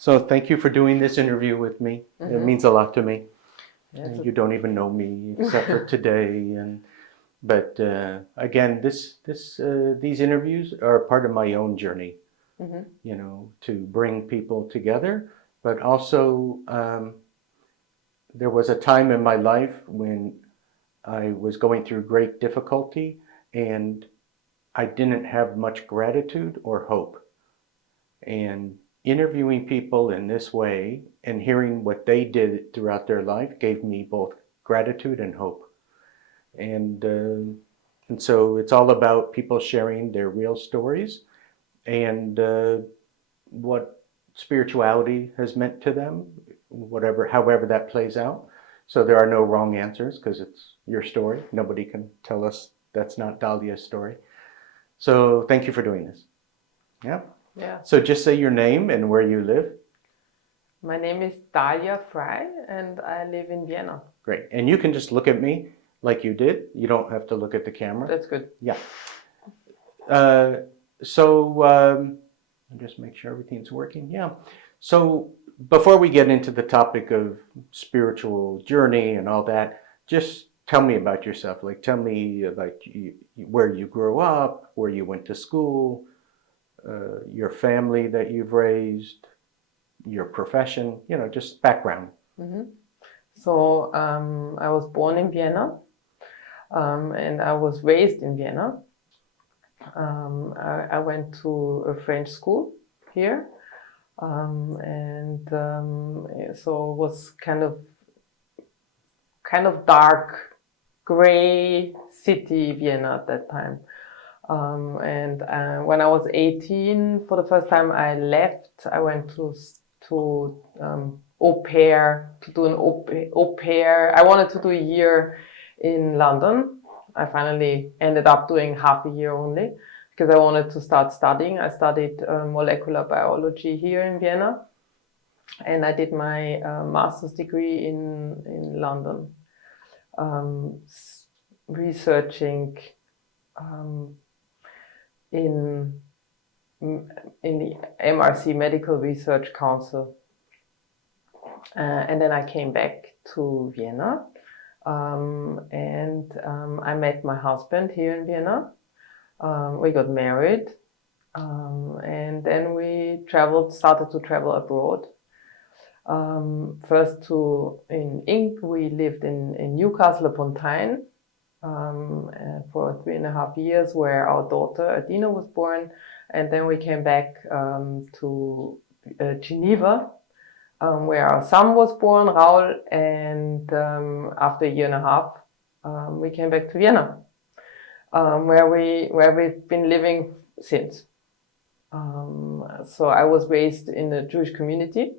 So thank you for doing this interview with me. It means a lot to me. You don't even know me except for today, but again, these interviews are part of my own journey. You know, to bring people together, but also there was a time in my life when I was going through great difficulty, and I didn't have much gratitude or hope. And interviewing people in this way and hearing what they did throughout their life gave me both gratitude and hope. And so it's all about people sharing their real stories and what spirituality has meant to them, however that plays out. So there are no wrong answers because it's your story. Nobody can tell us that's not Dalia's story. So thank you for doing this. Yeah. Yeah. So just say your name and where you live. My name is Dalia Frey and I live in Vienna. Great. And you can just look at me like you did. You don't have to look at the camera. That's good. Yeah. I'll just make sure everything's working. Yeah. So before we get into the topic of spiritual journey and all that, just tell me about yourself. Like, tell me about where you grew up, where you went to school, your family that you've raised, your profession, you know, just background. So I was born in Vienna and I was raised in Vienna. I went to a French school here, so it was kind of dark, gray city, Vienna at that time. When I was 18, for the first time I left. I went to au pair, to do an au pair. I wanted to do a year in London. I finally ended up doing half a year only because I wanted to start studying. I studied molecular biology here in Vienna, and I did my master's degree in London, researching in the MRC Medical Research Council. And then I came back to Vienna. I met my husband here in Vienna. We got married, and then we started to travel abroad. First we lived in Newcastle upon Tyne for 3.5 years, where our daughter Adina was born, and then we came back to Geneva, where our son was born, Raul, and after 1.5 years, we came back to Vienna, where we've been living since. So I was raised in a Jewish community,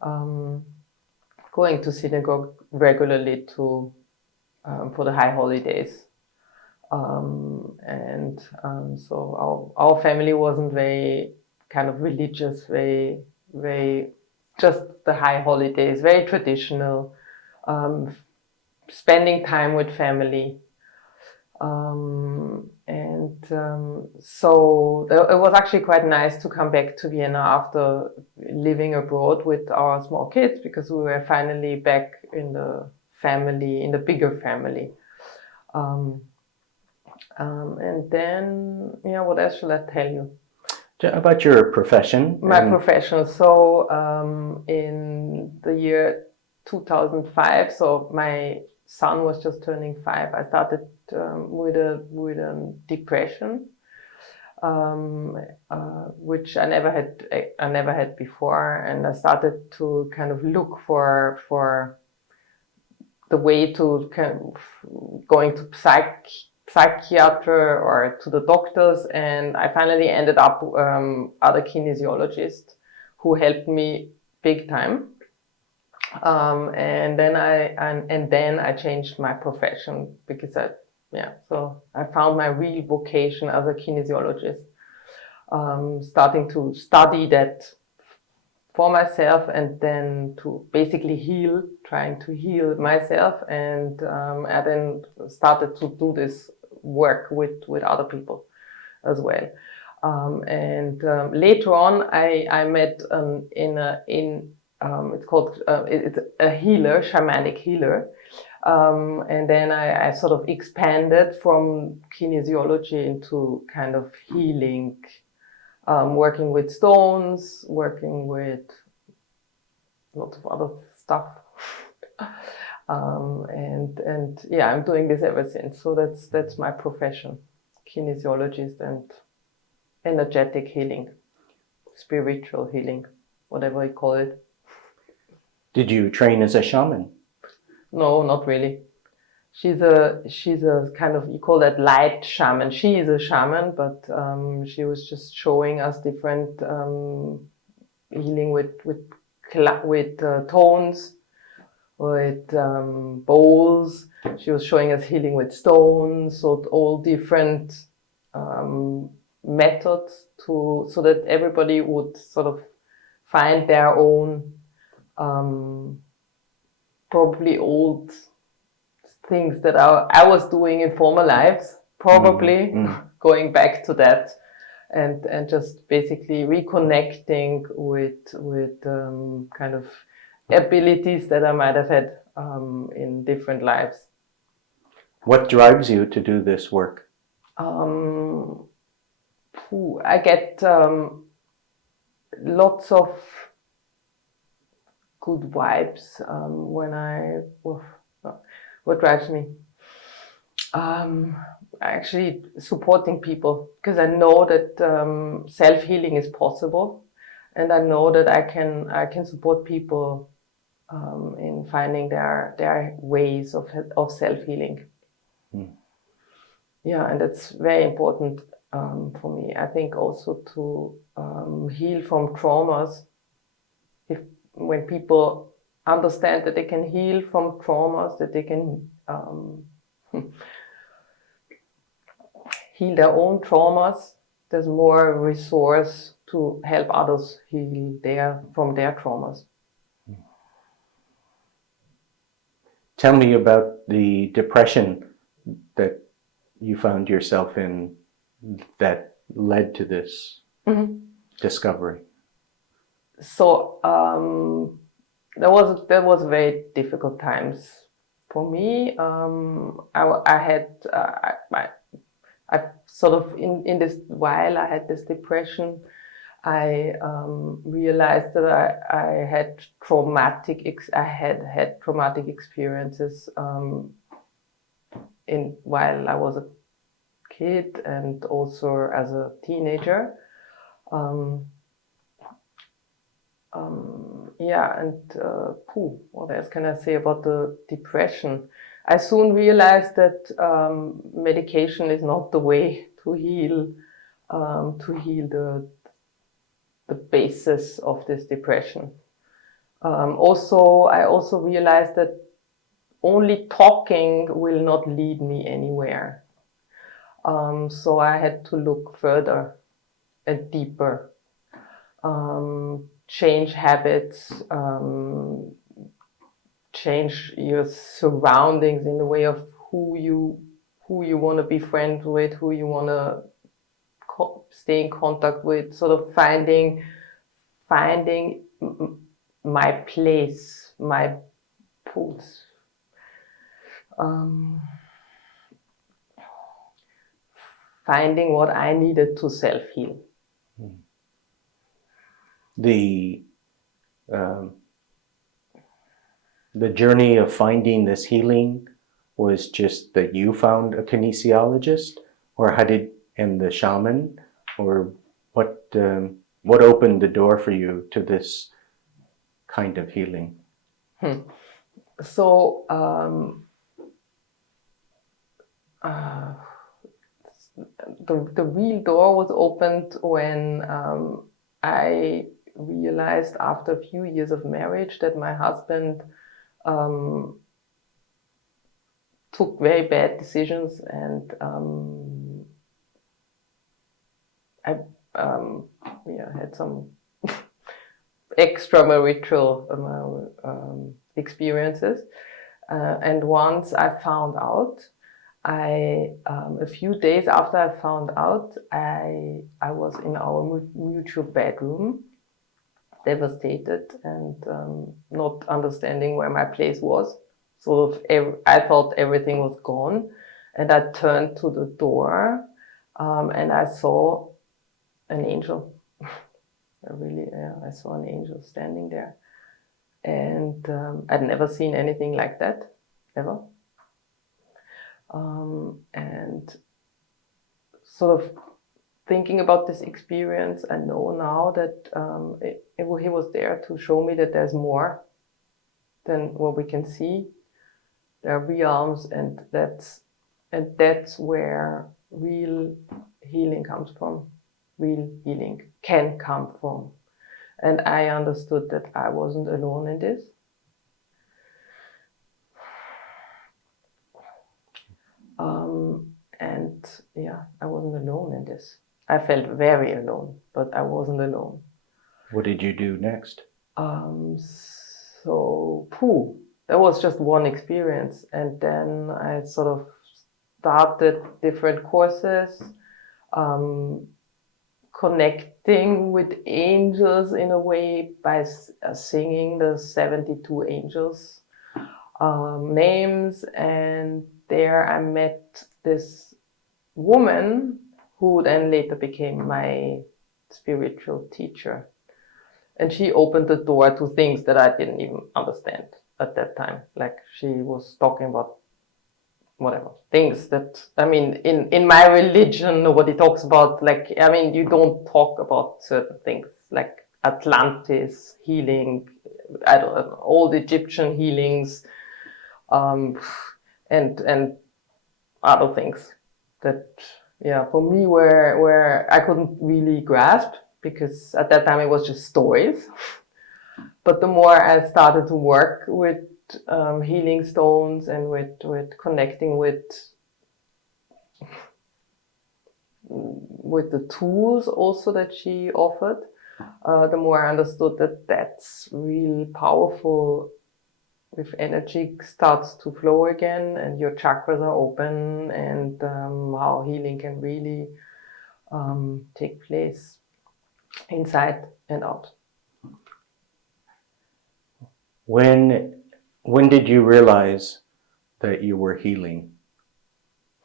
going to synagogue regularly for the high holidays. So our family wasn't very kind of religious, very just the high holidays, very traditional, spending time with family. So it was actually quite nice to come back to Vienna after living abroad with our small kids, because we were finally back in the family, in the bigger family. And then, what else should I tell you? About your profession. My profession. So in the year 2005, so my son was just turning 5, I started with a depression, which I never had before, and I started to kind of look for the way to kind of going to psychiater or to the doctors, and I finally ended up at a kinesiologist who helped me big time. And then I changed my profession because so I found my real vocation as a kinesiologist, starting to study that for myself, and then to basically trying to heal myself, and I then started to do this work with other people as well. Later on, I met it's called it's a healer, shamanic healer. And then I sort of expanded from kinesiology into kind of healing, working with stones, working with lots of other stuff. And yeah, I'm doing this ever since. So that's my profession, kinesiologist and energetic healing, spiritual healing, whatever you call it. Did you train as a shaman? No, not really. She's a kind of, you call that light shaman. She is a shaman, but she was just showing us different healing with tones, with bowls. She was showing us healing with stones, so all different methods so that everybody would sort of find their own probably old things that I was doing in former lives, probably going back to that, and just basically reconnecting with kind of abilities that I might have had in different lives. What drives you to do this work? I get lots of good vibes when what drives me? Actually supporting people, because I know that self-healing is possible, and I know that I can support people in finding their ways of self-healing. Yeah, and that's very important for me. I think also to heal from traumas. When people understand that they can heal from traumas, that they can heal their own traumas, there's more resource to help others heal from their traumas. Tell me about the depression that you found yourself in that led to this discovery. So that was very difficult times for me. I sort of in this, while I had this depression, I realized that I had traumatic experiences while I was a kid and also as a teenager. What else can I say about the depression? I soon realized that medication is not the way to heal the basis of this depression. I also realized that only talking will not lead me anywhere. So I had to look further and deeper. Change habits, change your surroundings in the way of who you want to be friends with, who you want to stay in contact with, sort of finding my place, my pulse. Finding what I needed to self-heal. The journey of finding this healing was just that you found a kinesiologist, or and the shaman, or what opened the door for you to this kind of healing? So the real door was opened when I realized after a few years of marriage that my husband took very bad decisions, and I had some extramarital experiences. And once I found out, a few days after I found out, I was in our mutual bedroom, devastated and not understanding where my place was. I thought everything was gone, and I turned to the door, and I saw an angel. I saw an angel standing there, and I'd never seen anything like that, ever. And sort of thinking about this experience, I know now that he was there to show me that there's more than what we can see. There are realms, and that's where real healing comes from. Real healing can come from. And I understood that I wasn't alone in this. I wasn't alone in this. I felt very alone, but I wasn't alone. What did you do next? That was just one experience. And then I sort of started different courses, connecting with angels in a way by singing the 72 angels names. And there I met this woman who then later became my spiritual teacher. And she opened the door to things that I didn't even understand at that time. Like, she was talking about whatever things that, I mean, in my religion, nobody talks about, like, I mean, you don't talk about certain things like Atlantis healing, I don't know, old Egyptian healings, and other things that, for me where I couldn't really grasp, because at that time it was just stories. But the more I started to work with healing stones and with connecting with the tools also that she offered, the more I understood that that's really powerful. If energy starts to flow again and your chakras are open, and how healing can really take place inside and out. When did you realize that you were healing?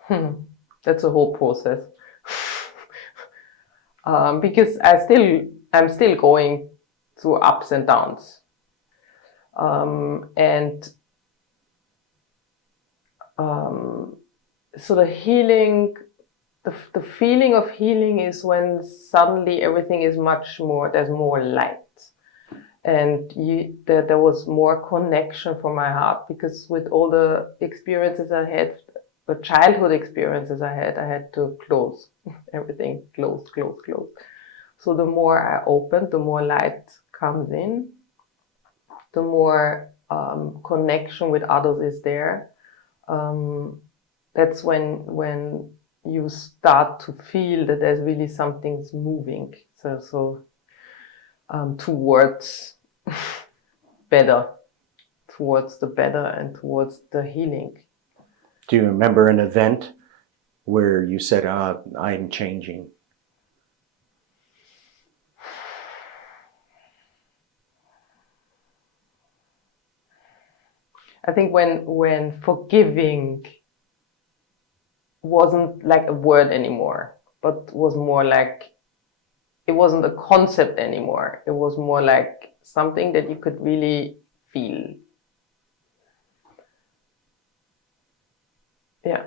That's a whole process. Because I'm still going through ups and downs. So the healing, the feeling of healing is when suddenly everything is much more, there's more light. And there was more connection from my heart, because with all the experiences I had, the childhood experiences I had to close everything, close. So the more I open, the more light comes in, the more connection with others is there. That's when you start to feel that there's really something's moving. So towards towards the better and towards the healing. Do you remember an event where you said, I'm changing? I think when forgiving wasn't like a word anymore, but was more like, it wasn't a concept anymore. It was more like something that you could really feel. Yeah.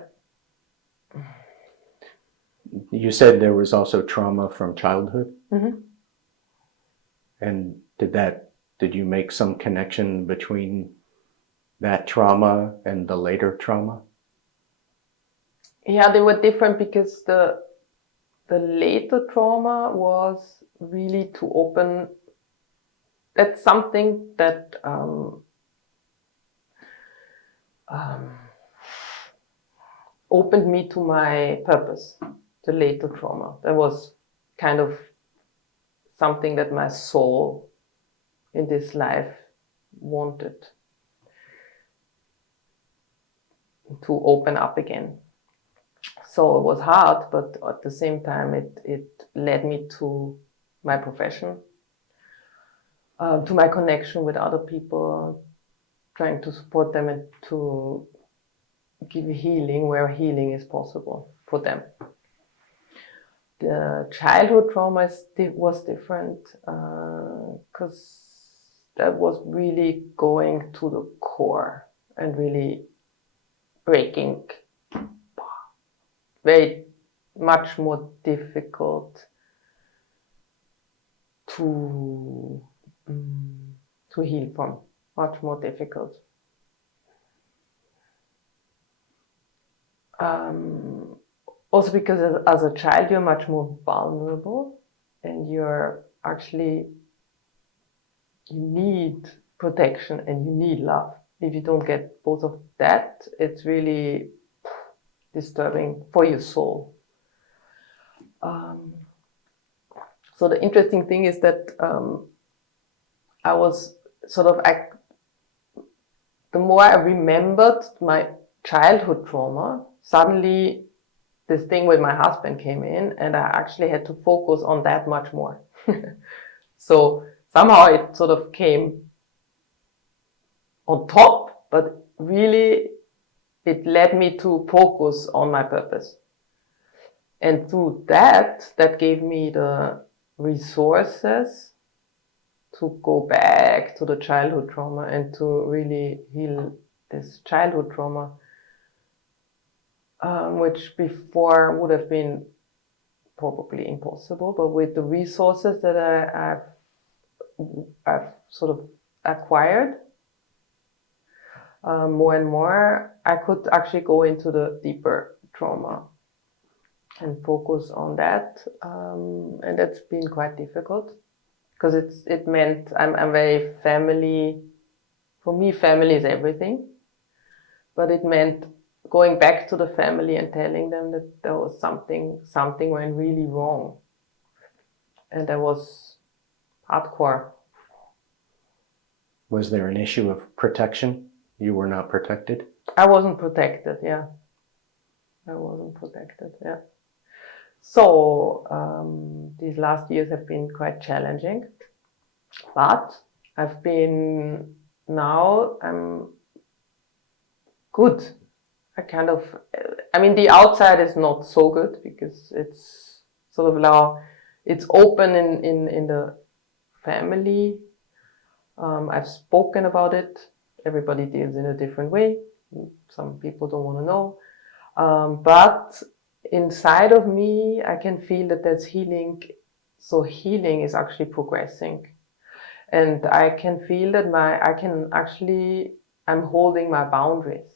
You said there was also trauma from childhood. Mm-hmm. And did you make some connection between that trauma and the later trauma? Yeah, they were different, because the later trauma was really to open. That's something that opened me to my purpose. The later trauma, that was kind of something that my soul in this life wanted to open up again. So it was hard, but at the same time, it led me to my profession, to my connection with other people, trying to support them and to give healing where healing is possible for them. The childhood trauma was different because that was really going to the core and really breaking. Very much more difficult to heal from. Much more difficult. Also because as a child you're much more vulnerable and you need protection and you need love. If you don't get both of that, it's really disturbing for your soul. So the interesting thing is that I was the more I remembered my childhood trauma, suddenly this thing with my husband came in and I actually had to focus on that much more. So somehow it sort of came on top, but really it led me to focus on my purpose. And through that gave me the resources to go back to the childhood trauma and to really heal this childhood trauma, which before would have been probably impossible. But with the resources that I've sort of acquired more and more, I could actually go into the deeper trauma and focus on that, and that's been quite difficult because it meant I'm very family. For me, family is everything, but it meant going back to the family and telling them that there was something went really wrong, and that was hardcore. Was there an issue of protection? You were not protected? I wasn't protected, yeah. I wasn't protected, yeah. So these last years have been quite challenging, but I'm good. The outside is not so good because it's sort of now, it's open in the family. I've spoken about it. Everybody deals in a different way. Some people don't want to know. But inside of me, I can feel that there's healing. So healing is actually progressing. And I can feel that I'm holding my boundaries,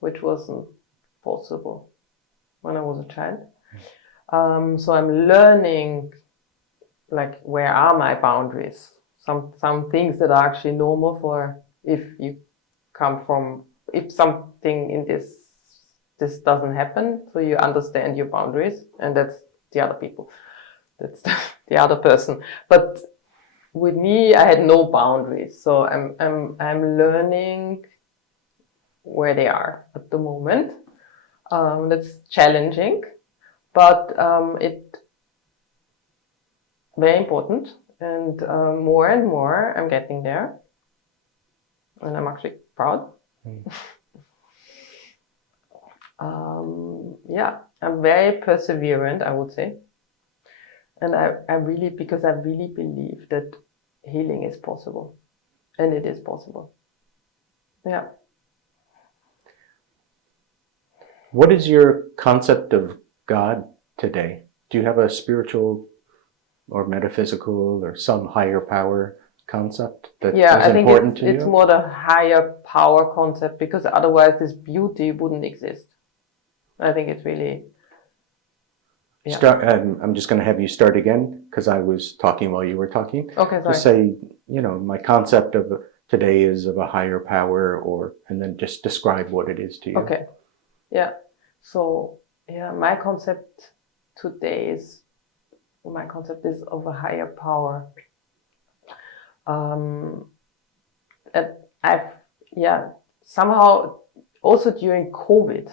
which wasn't possible when I was a child. So I'm learning, like, where are my boundaries? Some things that are actually normal for if something in this doesn't happen, so you understand your boundaries, and that's the other people. That's the other person. But with me, I had no boundaries, so I'm learning where they are at the moment. That's challenging, but it's very important, and more and more I'm getting there, and I'm actually proud. I'm very perseverant, I would say, and I really believe that healing is possible, and it is possible. Yeah. What is your concept of God today? Do you have a spiritual or metaphysical or some higher power concept that is important to you? It's more the higher power concept, because otherwise this beauty wouldn't exist. I think it's really... Yeah. I'm just going to have you start again because I was talking while you were talking. Okay, sorry. Just say, my concept of today is of a higher power, and then just describe what it is to you. Okay. Yeah. So, my concept today is of a higher power. Somehow also during COVID,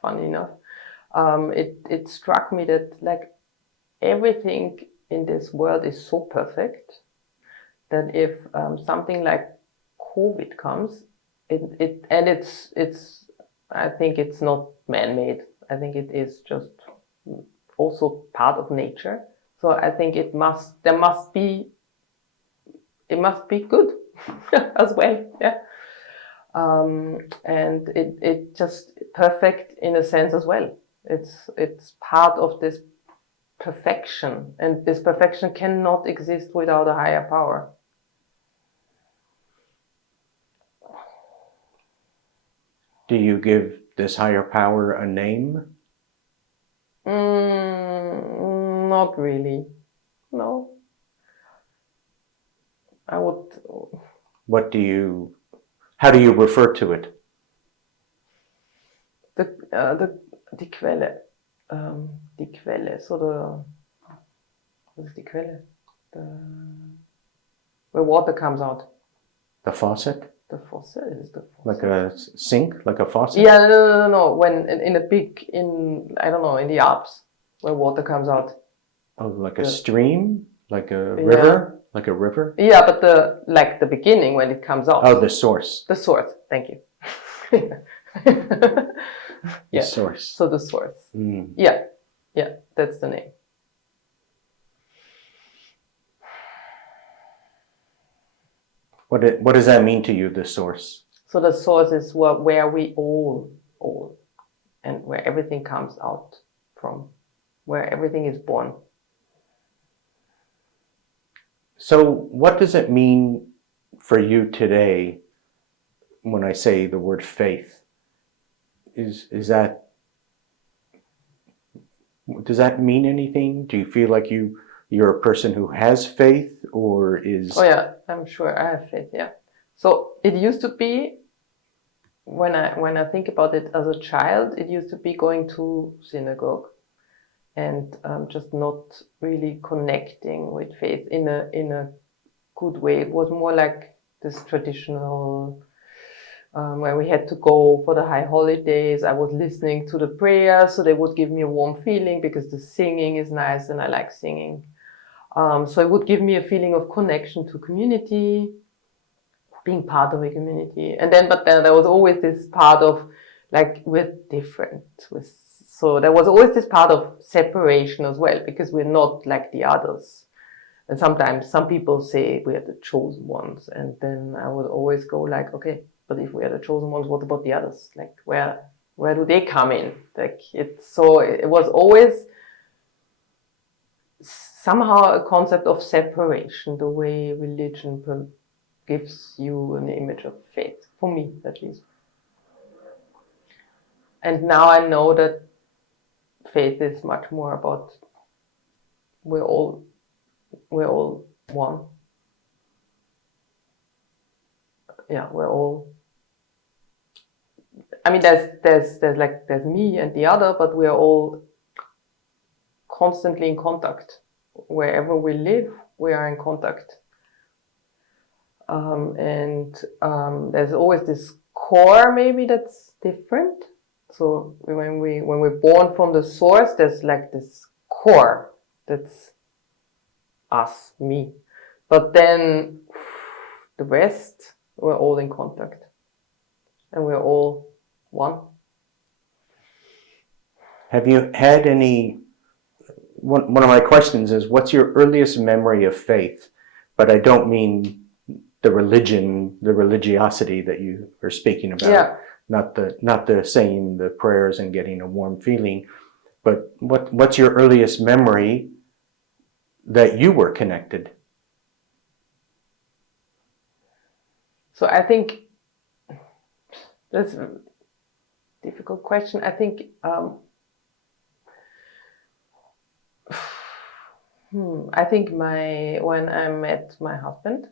funny enough, it struck me that like everything in this world is so perfect that if something like COVID comes, it's I think it's not man-made. I think it is just also part of nature. So I think it must be good as well. Yeah. And it just perfect in a sense as well. It's part of this perfection, and this perfection cannot exist without a higher power. Do you give this higher power a name? Not really. No. I would. How do you refer to it? Die Quelle. Die Quelle. So what is die Quelle? Where water comes out. The faucet? The faucet is the faucet. Like a sink, like a faucet? Yeah, no. When in I don't know, in the Alps, where water comes out. Oh, like a stream, like a river, like a river. Yeah, but the beginning when it comes out. Oh, the source. The source. Thank you. The source. So the source. Mm. Yeah, that's the name. What does that mean to you, the source? So the source is where we all, and where everything comes out from, where everything is born. So what does it mean for you today when I say the word faith? Does that mean anything? Do you feel like you're a person who has faith, or is... Oh yeah, I'm sure I have faith, yeah. So it used to be, when I think about it as a child, it used to be going to synagogue and just not really connecting with faith in a good way. It was more like this traditional, where we had to go for the high holidays. I was listening to the prayers, so they would give me a warm feeling because the singing is nice and I like singing. So it would give me a feeling of connection to community, being part of a community. But then there was always this part of like, we're different. So there was always this part of separation as well, because we're not like the others. And sometimes some people say we are the chosen ones. And then I would always go like, okay, but if we are the chosen ones, what about the others? Like, where do they come in? Like, it was always somehow a concept of separation, the way religion gives you an image of faith, for me at least. And now I know that faith is much more about we're all one. Yeah, we're all. I mean, there's me and the other, but we're all constantly in contact. Wherever we live, we are in contact. There's always this core, maybe, that's different. So when we're born from the source, there's like this core that's us, me. But then the rest, we're all in contact, and we're all one. Have you had any... One of my questions is, what's your earliest memory of faith? But I don't mean the religion, the religiosity that you are speaking about. Yeah. Not the saying the prayers and getting a warm feeling, but what's your earliest memory that you were connected? So I think that's a difficult question. I think when I met my husband,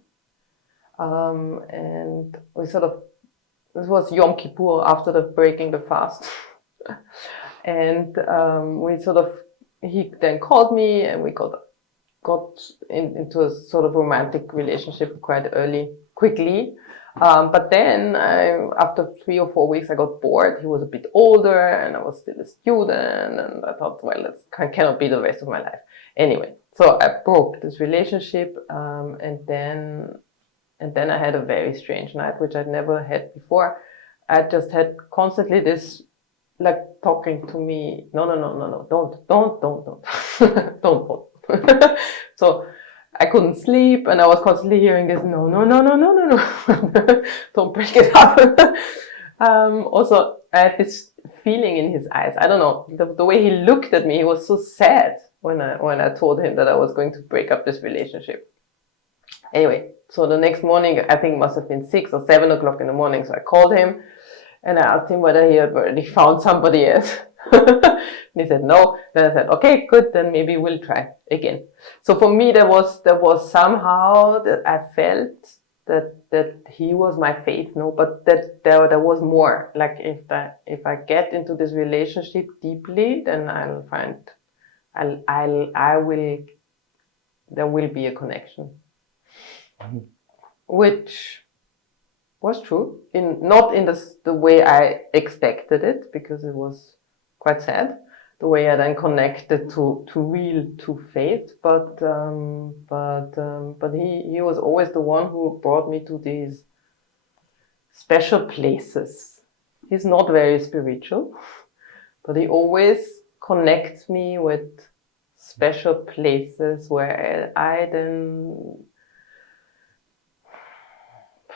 and we this was Yom Kippur, after the breaking the fast, and he then called me, and we got into a sort of romantic relationship quickly. But then, after 3 or 4 weeks, I got bored. He was a bit older, and I was still a student, and I thought, well, this cannot be the rest of my life. Anyway, so I broke this relationship, and then I had a very strange night, which I'd never had before. I just had constantly this, like, talking to me, no, don't. So I couldn't sleep, and I was constantly hearing this, no, don't break it up. Also, I had this feeling in his eyes. I don't know, the way he looked at me, he was so sad when I told him that I was going to break up this relationship. Anyway, so the next morning, I think it must have been 6 or 7 o'clock in the morning, so I called him, and I asked him whether he had already found somebody else. And he said no. Then I said, okay, good, then maybe we'll try again. So for me, there was somehow that I felt that he was my fate, no, but that there was more. Like if I get into this relationship deeply, then there will be a connection. Which was true, not in the way I expected it, because it was quite sad, the way I then connected to faith, but he was always the one who brought me to these special places. He's not very spiritual, but he always connects me with special places where I then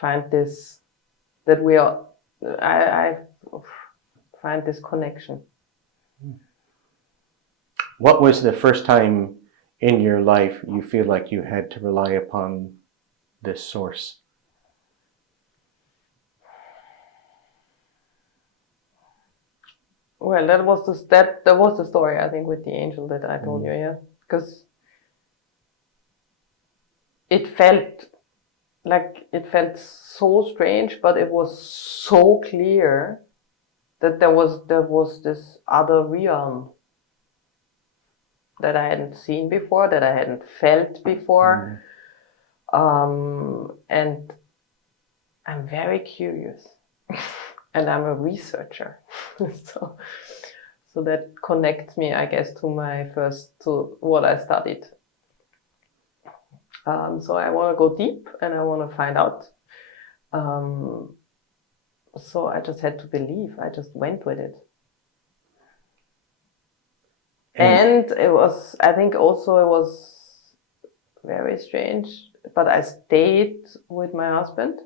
find this, that we are, I find this connection. What was the first time in your life you feel like you had to rely upon this source? Well, that was the story, I think, with the angel that I told you, yeah, because it felt so strange, but it was so clear that there was this other realm that I hadn't seen before, that I hadn't felt before. And I'm very curious. And I'm a researcher. So that connects me, I guess, to what I studied. So I want to go deep, and I want to find out. So I just had to believe. I just went with it. And it was, I think also it was very strange, but I stayed with my husband.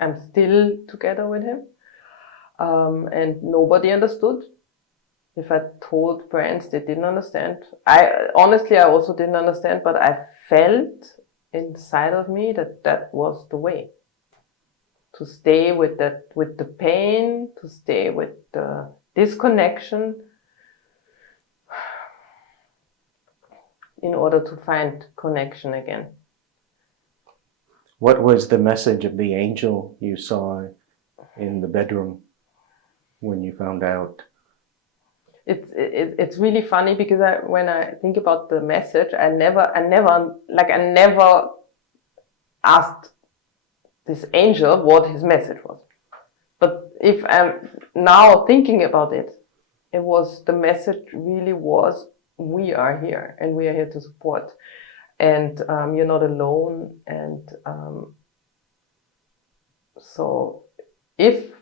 I'm still together with him. And nobody understood. If I told friends, they didn't understand. I also didn't understand, but I felt inside of me that was the way. To stay with the pain, to stay with the disconnection, in order to find connection again. What was the message of the angel you saw in the bedroom when you found out? It's really funny, because when I think about the message, I never asked this angel what his message was. But if I'm now thinking about it, the message really was, we are here, and we are here to support, and you're not alone. And so if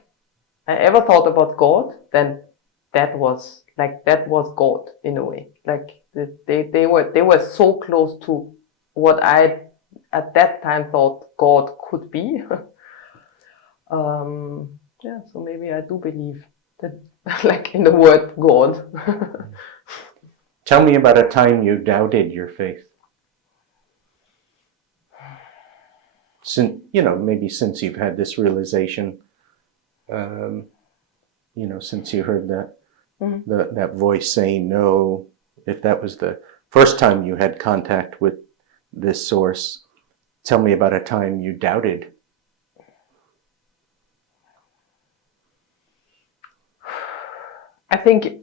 I ever thought about God, then that was God in a way. Like they were so close to what I at that time thought God could be. Yeah, so maybe I do believe that, like, in the word God. Tell me about a time you doubted your faith. Maybe since you've had this realization, since you heard that that voice saying no, if that was the first time you had contact with this source, tell me about a time you doubted. I think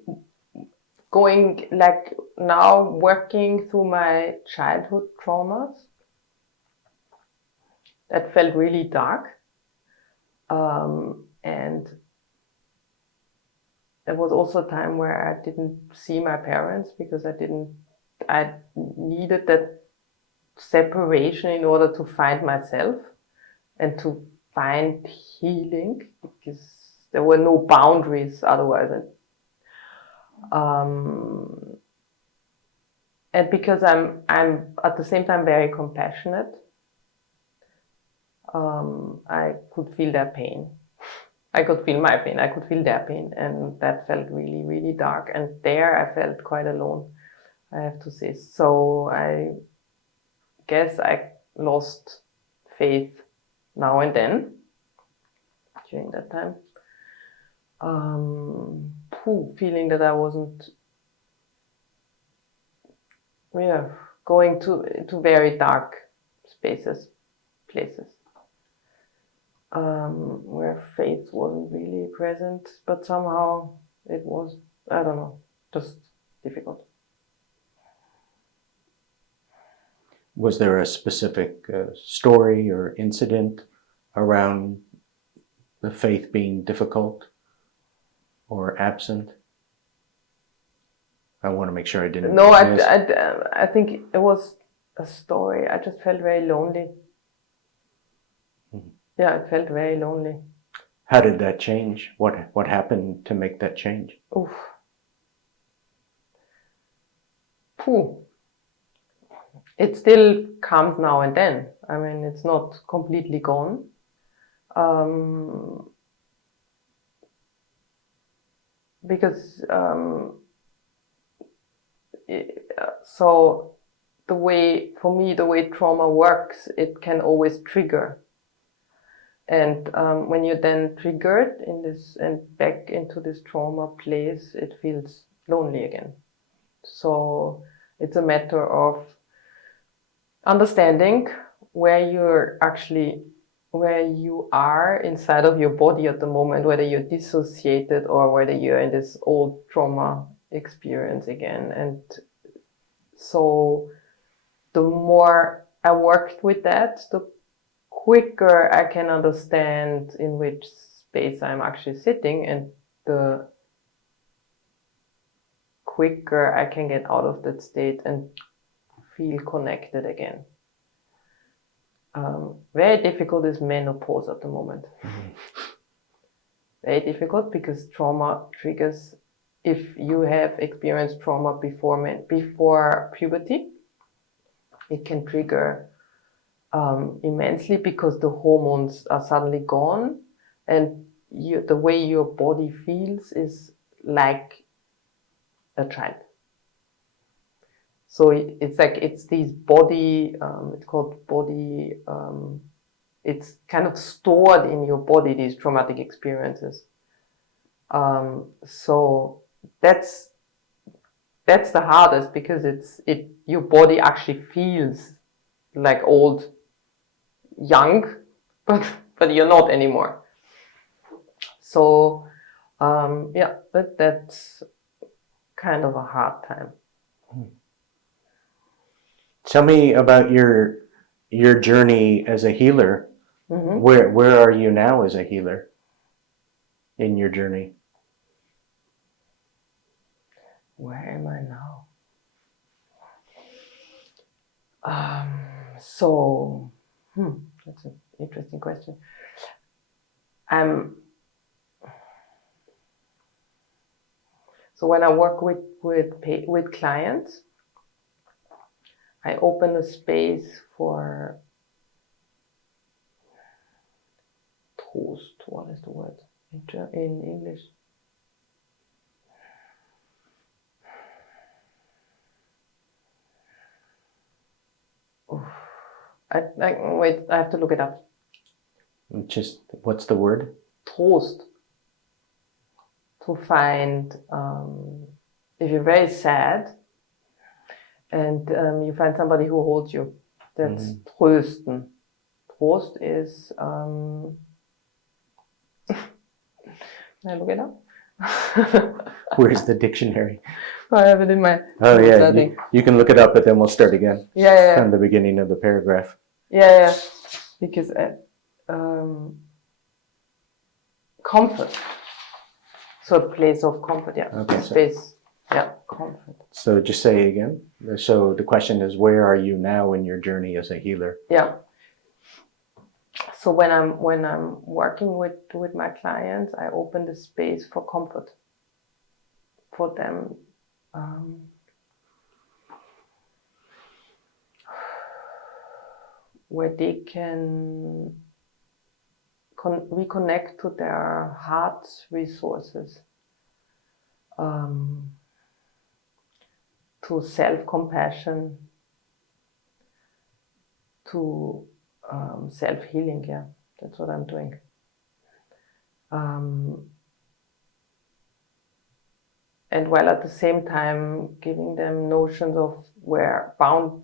going, like, now working through my childhood traumas, that felt really dark. And there was also a time where I didn't see my parents because I needed that separation in order to find myself and to find healing, because there were no boundaries otherwise. And because I'm at the same time very compassionate, I could feel their pain. I could feel my pain, I could feel their pain, and that felt really, really dark. And there I felt quite alone, I have to say. So I guess I lost faith now and then during that time. Feeling that I wasn't going to very dark places. Where faith wasn't really present, but somehow it was, I don't know, just difficult. Was there a specific story or incident around the faith being difficult or absent? I want to make sure I didn't No, miss. I think it was a story. I just felt very lonely. Yeah, I felt very lonely. How did that change? What happened to make that change? Oof. It still comes now and then. I mean, it's not completely gone. Because so the way trauma works, it can always trigger. And when you're then triggered in this and back into this trauma place, it feels lonely again. So it's a matter of understanding where you are inside of your body at the moment, whether you're dissociated or whether you're in this old trauma experience again. And so the more I worked with that, the quicker I can understand in which space I'm actually sitting, and the quicker I can get out of that state and feel connected again. Very difficult is menopause at the moment. Very difficult because trauma triggers, if you have experienced trauma before puberty, it can trigger immensely because the hormones are suddenly gone, and the way your body feels is like a child. So it's these body, it's called body, it's kind of stored in your body, these traumatic experiences. So that's the hardest, because your body actually feels like young, but you're not anymore. So that's kind of a hard time. Tell me about your journey as a healer. Mm-hmm. Where are you now as a healer in your journey? Where am I now? That's an interesting question. So when I work with clients, I open a space for Trost. What is the word in English? Wait, I have to look it up. Just, what's the word? Trost. To find, if you're very sad and you find somebody who holds you, that's trösten. Trost is, can I look it up? Where's the dictionary? I have it in my. Oh yeah, you can look it up, but then we'll start again. Yeah. From the beginning of the paragraph. Yeah, because comfort. So a place of comfort, yeah. Okay, Space, yeah, comfort. So just say again. So the question is, where are you now in your journey as a healer? Yeah. So when I'm working with my clients, I open the space for comfort for them. Where they can reconnect to their heart resources, to self-compassion, to self-healing. Yeah, that's what I'm doing. And while at the same time giving them notions of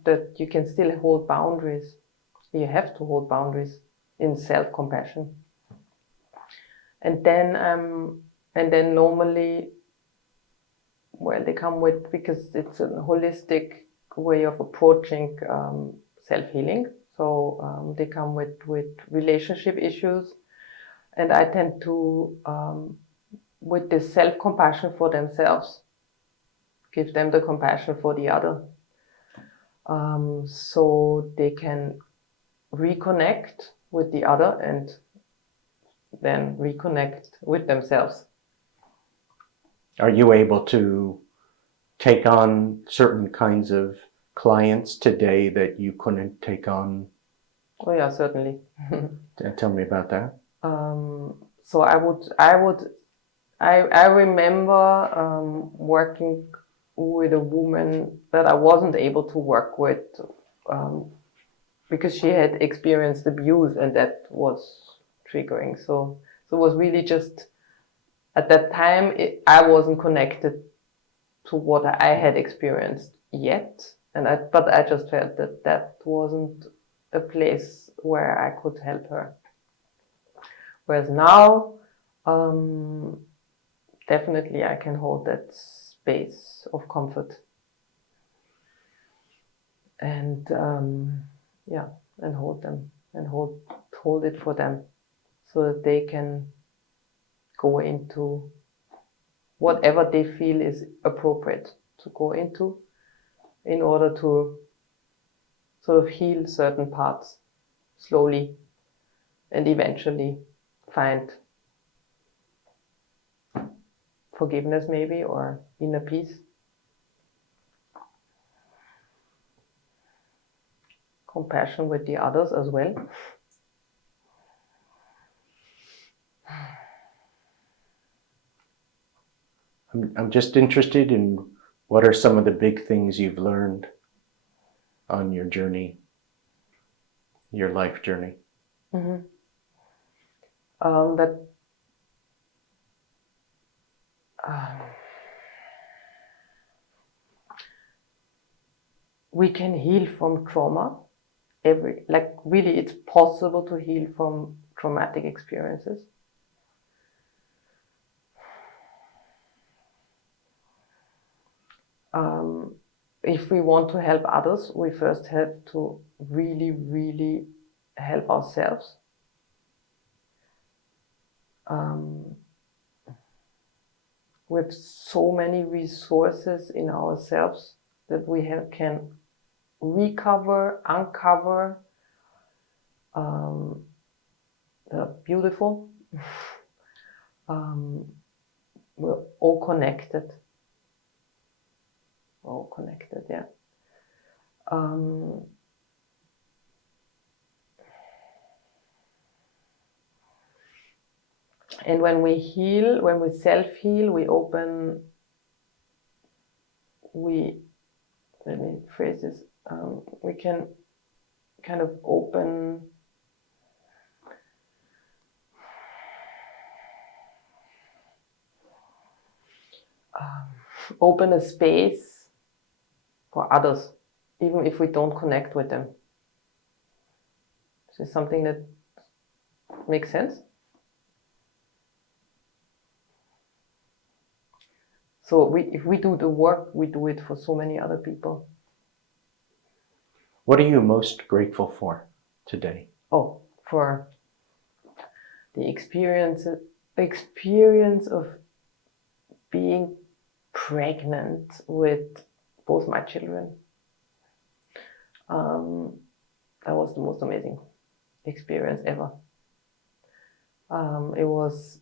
that you can still hold boundaries. You have to hold boundaries in self-compassion. And then normally, well, they come with, because it's a holistic way of approaching self-healing. So they come with relationship issues, and I tend to, with this self-compassion for themselves, give them the compassion for the other, so they can reconnect with the other and then reconnect with themselves. Are you able to take on certain kinds of clients today that you couldn't take on? Oh yeah, certainly. Tell me about that. So I remember working with a woman that I wasn't able to work with because she had experienced abuse, and that was triggering. So it was really just at that time I wasn't connected to what I had experienced yet, but I just felt that wasn't a place where I could help her. Whereas now, definitely I can hold that space of comfort, and and hold them, and hold it for them, so that they can go into whatever they feel is appropriate to go into, in order to sort of heal certain parts slowly and eventually find forgiveness, maybe, or inner peace. Compassion with the others as well. I'm just interested in what are some of the big things you've learned on your journey, your life journey. Mm-hmm. We can heal from trauma. Really, it's possible to heal from traumatic experiences. If we want to help others, we first have to really, really help ourselves. We have so many resources in ourselves that we can recover, uncover. They're beautiful. We're all connected. Yeah. And when we heal, when we self-heal, let me phrase this, we can kind of open a space for others, even if we don't connect with them. Is this something that makes sense? So if we do the work, we do it for so many other people. What are you most grateful for today? Oh, for the experiences experience of being pregnant with both my children. That was the most amazing experience ever. It was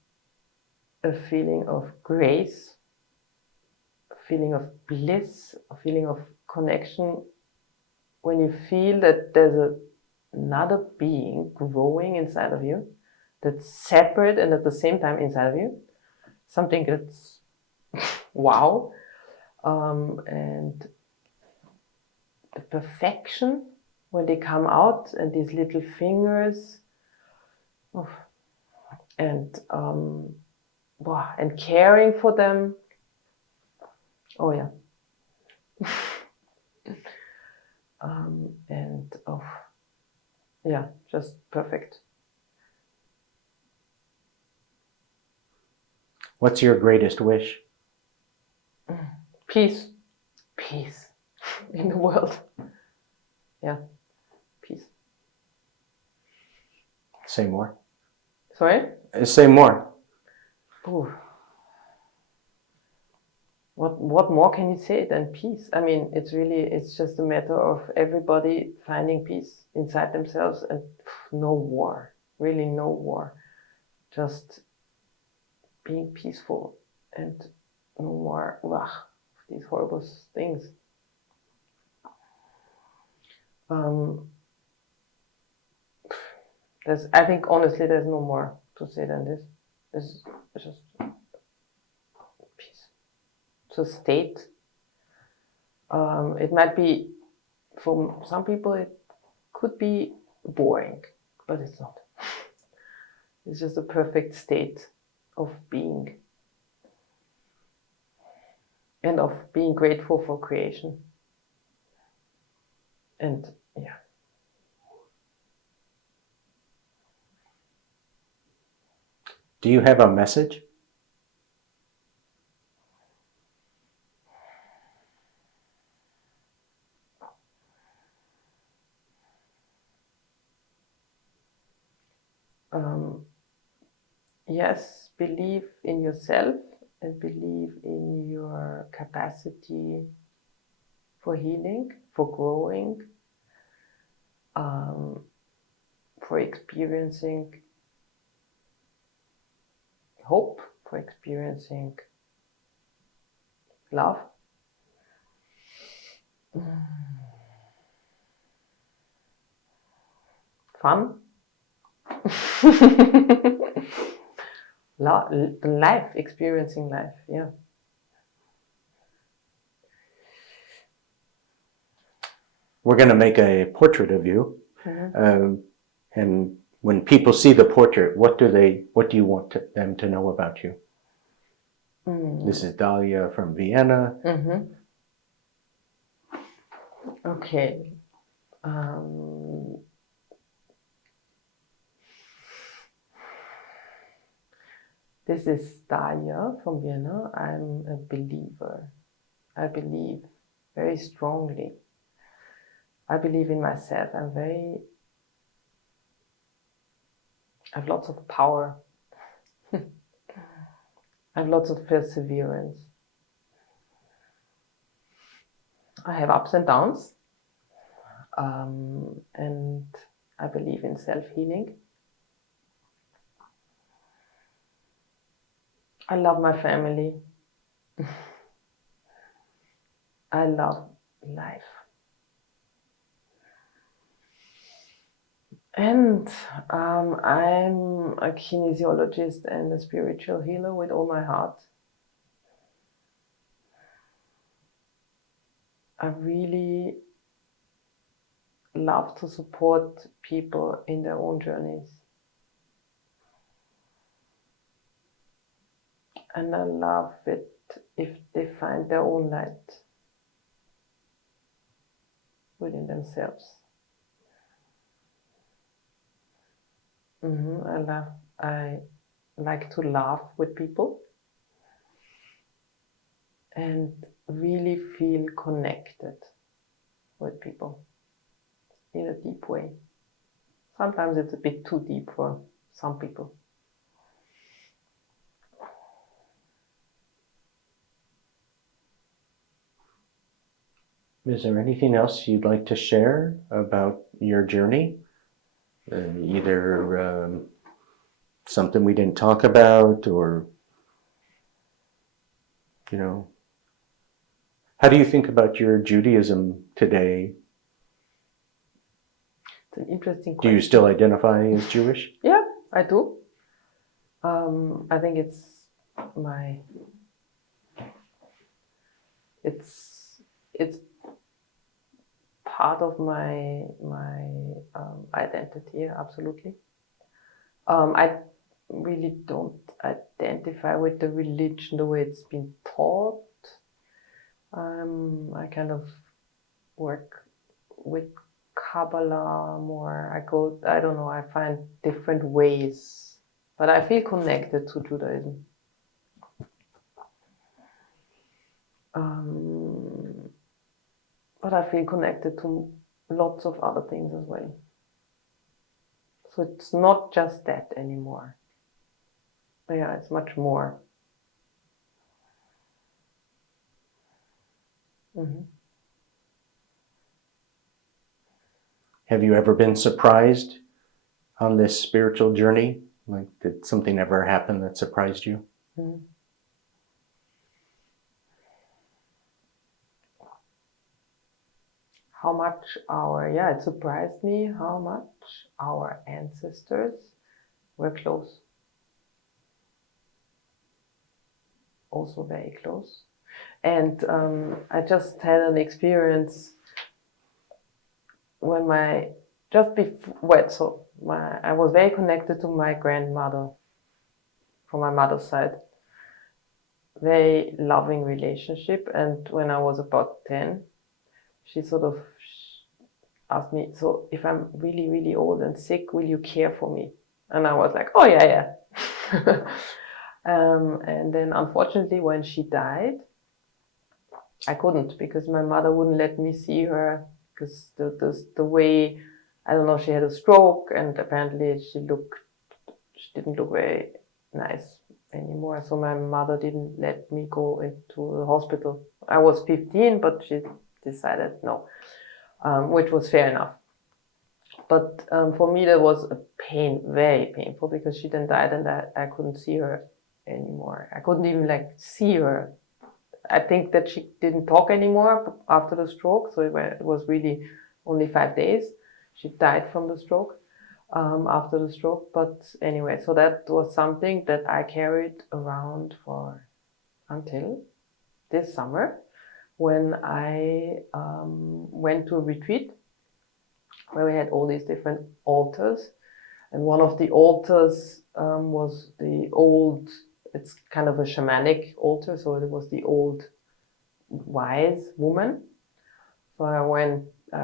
a feeling of grace, a feeling of bliss, a feeling of connection, when you feel that there's another being growing inside of you, that's separate and at the same time inside of you. Something that's wow. And the perfection when they come out and these little fingers, and caring for them. Oh yeah. Yeah, just perfect. What's your greatest wish? Peace in the world. Yeah, peace. Say more. Sorry? Say more. Ooh. What more can you say than peace? I mean, it's just a matter of everybody finding peace inside themselves and no war. Really no war. Just being peaceful and no more these horrible things. I think honestly there's no more to say than this. It's just peace. It's a state. It might be, for some people it could be boring, but it's not. It's just a perfect state of being. And of being grateful for creation. And yeah. Do you have a message? Yes, believe in yourself and believe in your capacity for healing, for growing, for experiencing hope, for experiencing love. Fun. Life, experiencing life, yeah. We're going to make a portrait of you. Mm-hmm. And when people see the portrait, what do you want them to know about you? This is Dalia from Vienna. Okay. This is Dalia from Vienna. I'm a believer. I believe very strongly. I believe in myself. I have lots of power. I have lots of perseverance. I have ups and downs. And I believe in self-healing. I love my family. I love life. And I'm a kinesiologist and a spiritual healer with all my heart. I really love to support people in their own journeys. And I love it if they find their own light within themselves. I like to laugh with people and really feel connected with people in a deep way. Sometimes it's a bit too deep for some people. Is there anything else you'd like to share about your journey? Either something we didn't talk about, or, how do you think about your Judaism today? It's an interesting Do question. you still identify as Jewish? Yeah, I do. I think it's part of my identity, absolutely. I really don't identify with the religion the way it's been taught. I kind of work with Kabbalah more. I don't know, I find different ways, but I feel connected to Judaism. But I feel connected to lots of other things as well. So it's not just that anymore. Yeah, it's much more. Mm-hmm. Have you ever been surprised on this spiritual journey? Like, did something ever happen that surprised you? Mm-hmm. It surprised me how much our ancestors were close. Also very close. And I just had an experience when I was very connected to my grandmother from my mother's side. Very loving relationship. And when I was about 10, she sort of asked me, so if I'm really, really old and sick, will you care for me? And I was like, oh, yeah. And then unfortunately, when she died, I couldn't, because my mother wouldn't let me see her, because the way, I don't know, she had a stroke, and apparently she didn't look very nice anymore. So my mother didn't let me go into the hospital. I was 15, but she decided no, which was fair enough. But for me, that was a pain, very painful, because she then died and I couldn't see her anymore. I couldn't even see her. I think that she didn't talk anymore after the stroke, so it was really only 5 days. She died from the stroke, after the stroke. But anyway, so that was something that I carried around until this summer, when I went to a retreat where we had all these different altars. And one of the altars was the old, it's kind of a shamanic altar, so it was the old wise woman. So I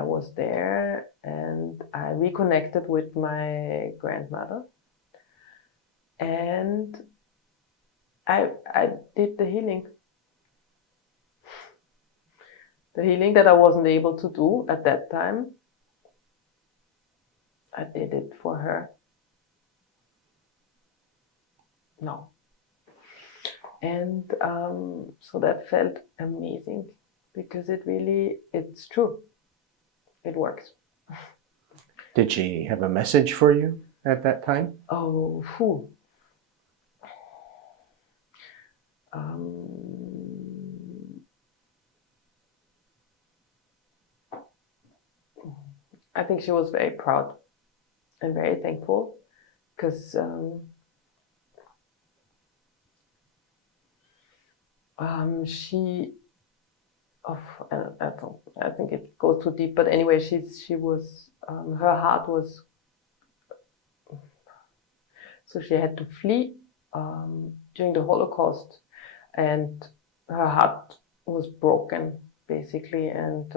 was there, and I reconnected with my grandmother. And I did the healing. The healing that I wasn't able to do at that time, I did it for her. No. And so that felt amazing, because it's true. It works. Did she have a message for you at that time? Oh, I think she was very proud and very thankful, because I think it goes too deep, but anyway, she was her heart was, so she had to flee during the Holocaust, and her heart was broken basically, and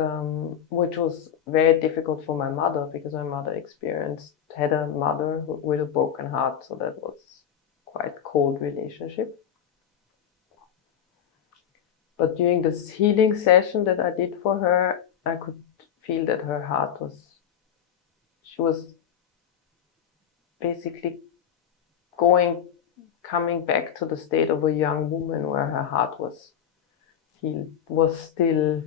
which was very difficult for my mother, because my mother had a mother with a broken heart, so that was quite cold relationship. But during this healing session that I did for her, I could feel that her heart she was basically coming back to the state of a young woman, where her heart was healed, was still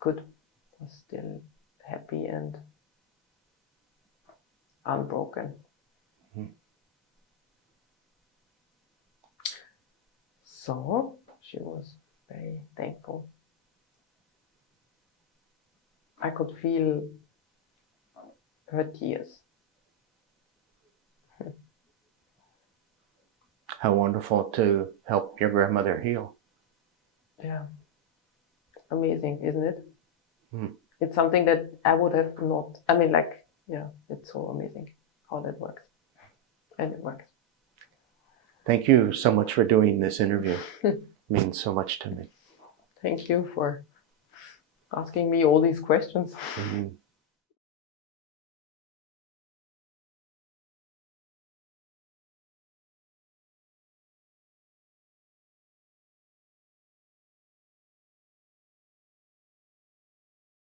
good, was still happy and unbroken. So she was very thankful. I could feel her tears. How wonderful to help your grandmother heal. Yeah. Amazing, isn't it? Mm. It's something that I would have not, I mean, like, yeah, it's so amazing how that works. And it works. Thank you so much for doing this interview. It means so much to me. Thank you for asking me all these questions. Mhm.